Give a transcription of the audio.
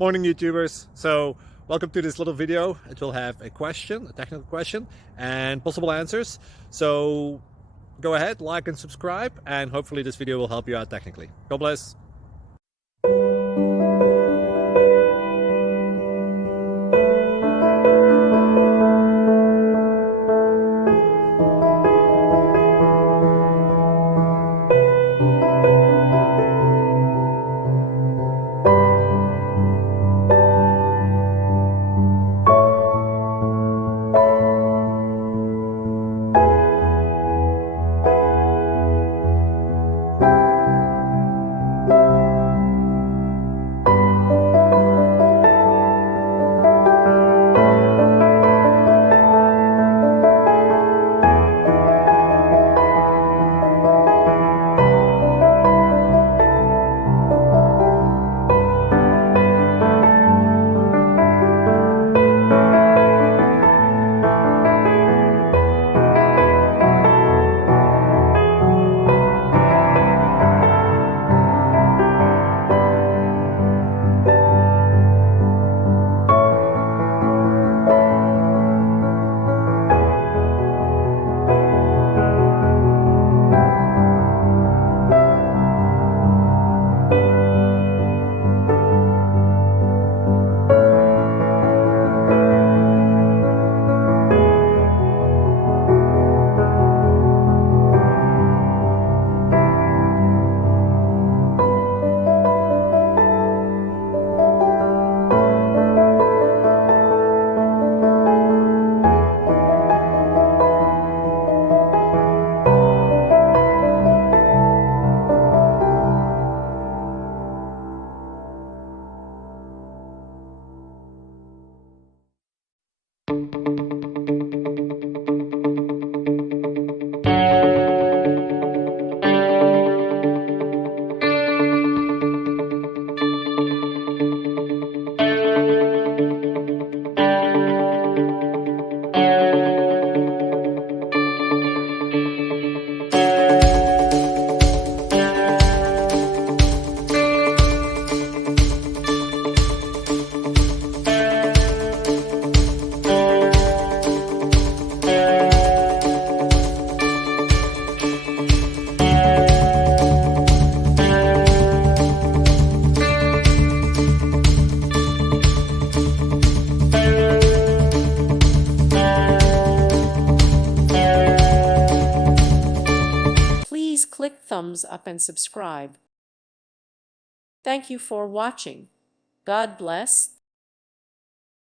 Morning, YouTubers. So welcome to this little video. It will have a question, a technical question, and possible answers. So go ahead, like and subscribe, and hopefully this video will help you out technically. God bless. Please click thumbs up and subscribe. Thank you for watching. God bless.